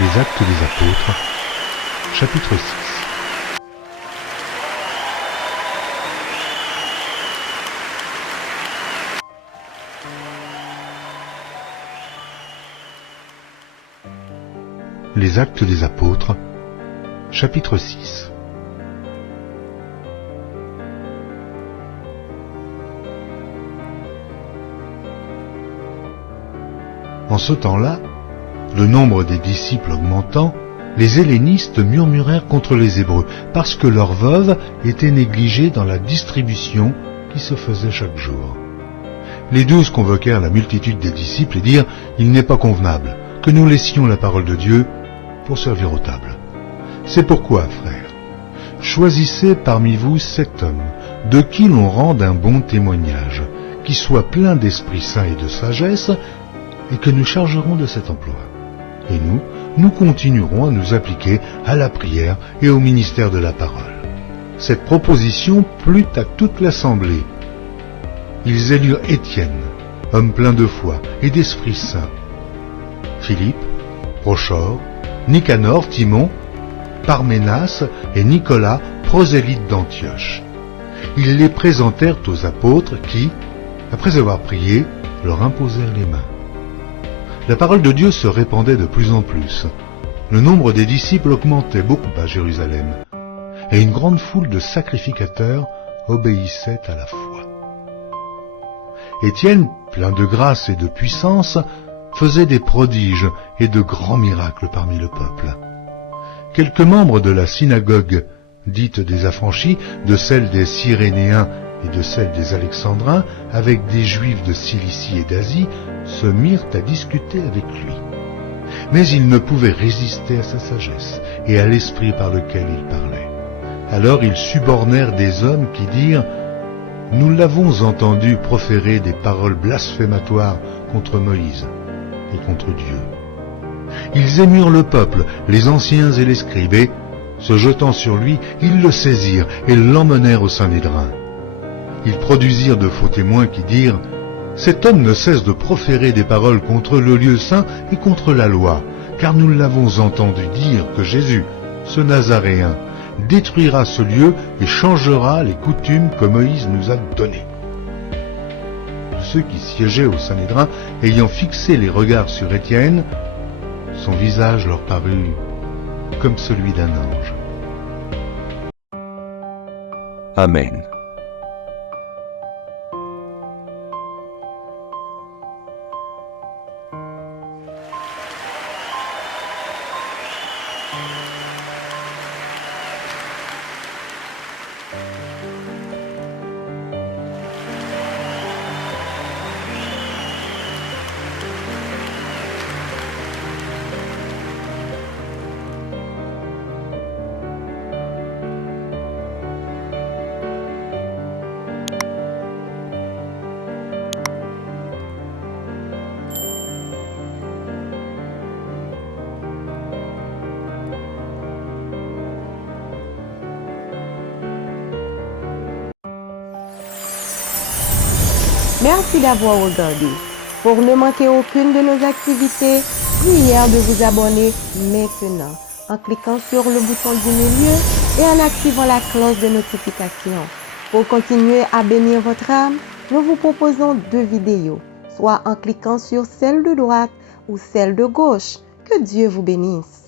Les Actes des Apôtres, chapitre 6. Les Actes des Apôtres, chapitre 6. En ce temps-là, le nombre des disciples augmentant, les hellénistes murmurèrent contre les Hébreux, parce que leurs veuves étaient négligées dans la distribution qui se faisait chaque jour. Les 12 convoquèrent la multitude des disciples et dirent « Il n'est pas convenable que nous laissions la parole de Dieu pour servir aux tables. C'est pourquoi, frères, choisissez parmi vous 7 hommes, de qui l'on rende un bon témoignage, qui soient pleins d'Esprit Saint et de sagesse, et que nous chargerons de cet emploi. Et nous continuerons à nous appliquer à la prière et au ministère de la parole. » Cette proposition plut à toute l'assemblée. Ils élurent Étienne, homme plein de foi et d'Esprit Saint, Philippe, Prochor, Nicanor, Timon, Parménas et Nicolas, prosélytes d'Antioche. Ils les présentèrent aux apôtres qui, après avoir prié, leur imposèrent les mains. La parole de Dieu se répandait de plus en plus. Le nombre des disciples augmentait beaucoup à Jérusalem, et une grande foule de sacrificateurs obéissait à la foi. Étienne, plein de grâce et de puissance, faisait des prodiges et de grands miracles parmi le peuple. Quelques membres de la synagogue, dite des affranchis, de celle des Cyrénéens et de celle des Alexandrins, avec des Juifs de Cilicie et d'Asie, se mirent à discuter avec lui. Mais ils ne pouvaient résister à sa sagesse et à l'esprit par lequel il parlait. Alors ils subornèrent des hommes qui dirent « Nous l'avons entendu proférer des paroles blasphématoires contre Moïse et contre Dieu. » Ils émurent le peuple, les anciens et les scribes, et, se jetant sur lui, ils le saisirent et l'emmenèrent au Sanhédrin. Ils produisirent de faux témoins qui dirent « Cet homme ne cesse de proférer des paroles contre le lieu saint et contre la loi, car nous l'avons entendu dire que Jésus, ce Nazaréen, détruira ce lieu et changera les coutumes que Moïse nous a données. » Ceux qui siégeaient au Sanhédrin, ayant fixé les regards sur Étienne, son visage leur parut comme celui d'un ange. Amen. Merci d'avoir regardé. Pour ne manquer aucune de nos activités, prière de vous abonner maintenant en cliquant sur le bouton du milieu et en activant la cloche de notification. Pour continuer à bénir votre âme, nous vous proposons 2 vidéos, soit en cliquant sur celle de droite ou celle de gauche. Que Dieu vous bénisse.